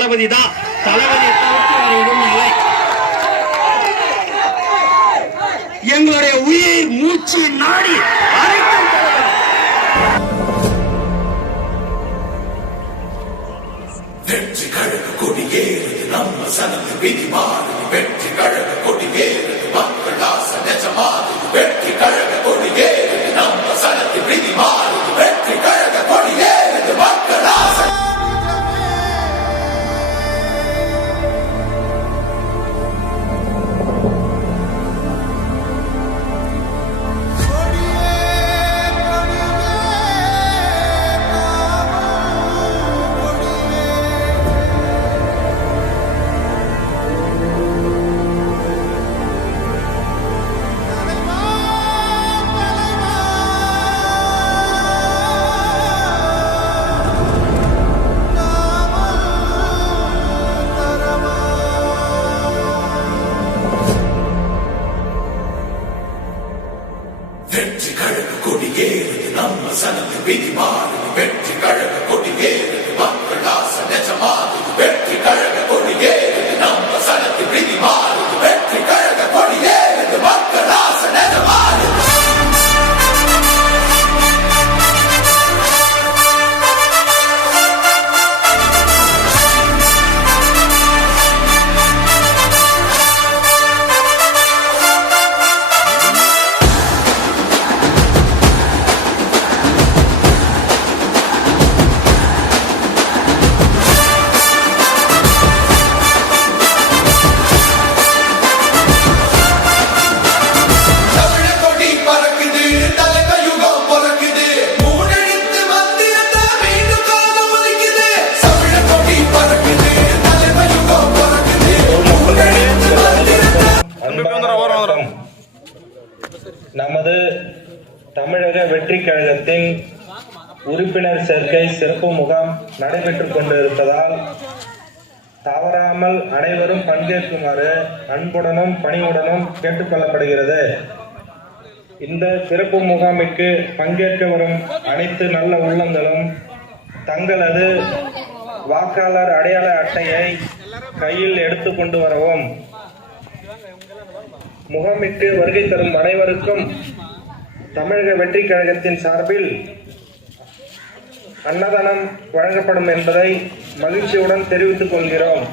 தளபதி தான். தளபதியை தவிர்த்து வேற எதுவும் இல்லை. எங்களுடைய உயிர் மூச்சு நாடி வெற்றி கழக நம்ம சனது விதி மாறி வெற்றி கழக கொடியேறுது நம்ம சனது விதி மாறுது வெற்றி கழக தமிழக வெற்றி கழகத்தின் உறுப்பினர் சேர்க்கை சிறப்பு முகாம் நடைபெற்றுக் கொண்டிருப்பதால் தவறாமல் அனைவரும் பங்கேற்குமாறு அன்புடனும் பணிவுடனும் கேட்டுக்கொள்ளப்படுகிறது. இந்த சிறப்பு முகாமிற்கு பங்கேற்க வரும் அனைத்து நல்ல உள்ளங்களும் தங்களது வாக்காளர் அடையாள அட்டையை கையில் எடுத்து கொண்டு வரவும். முகாமிற்கு வருகை தரும் அனைவருக்கும் தமிழக வெற்றி கழகத்தின் சார்பில் அன்னதானம் வழங்கப்படும் என்பதை மகிழ்ச்சியுடன் தெரிவித்துக் கொள்கிறோம்.